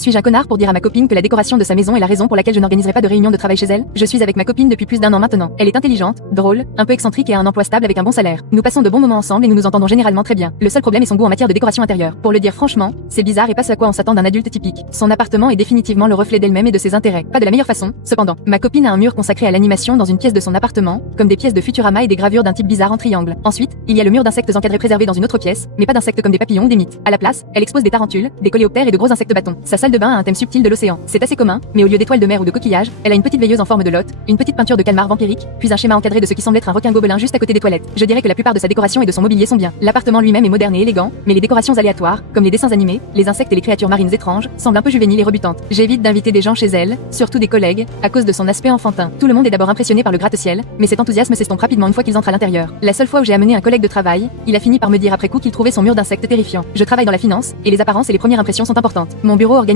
Suis-je un connard pour dire à ma copine que la décoration de sa maison est la raison pour laquelle je n'organiserai pas de réunion de travail chez elle? Je suis avec ma copine depuis plus d'1 an maintenant. Elle est intelligente, drôle, un peu excentrique et a un emploi stable avec un bon salaire. Nous passons de bons moments ensemble et nous nous entendons généralement très bien. Le seul problème est son goût en matière de décoration intérieure. Pour le dire franchement, c'est bizarre et pas ce à quoi on s'attend d'un adulte typique. Son appartement est définitivement le reflet d'elle-même et de ses intérêts. Pas de la meilleure façon, cependant. Ma copine a un mur consacré à l'animation dans une pièce de son appartement, comme des pièces de Futurama et des gravures d'un type bizarre en triangle. Ensuite, il y a le mur d'insectes encadrés préservé dans une autre pièce, mais pas d'insectes comme des papillons ou des mythes. À la place, elle expose des tarentules, des coléoptères et de gros insectes bâtons. Sa salle de bain a un thème subtil de l'océan. C'est assez commun, mais au lieu d'étoiles de mer ou de coquillages, elle a une petite veilleuse en forme de lotte, une petite peinture de calmar vampirique, puis un schéma encadré de ce qui semble être un requin gobelin juste à côté des toilettes. Je dirais que la plupart de sa décoration et de son mobilier sont bien. L'appartement lui-même est moderne et élégant, mais les décorations aléatoires, comme les dessins animés, les insectes et les créatures marines étranges, semblent un peu juvéniles et rebutantes. J'évite d'inviter des gens chez elle, surtout des collègues, à cause de son aspect enfantin. Tout le monde est d'abord impressionné par le gratte-ciel, mais cet enthousiasme s'estompe rapidement une fois qu'ils entrent à l'intérieur. La seule fois où j'ai amené un collègue de travail, il a fini par me dire après coup qu'il trouvait son mur d'insectes terrifiant. Je travaille dans la finance, et les apparences et les premières impressions sont importantes. Mon bureau organise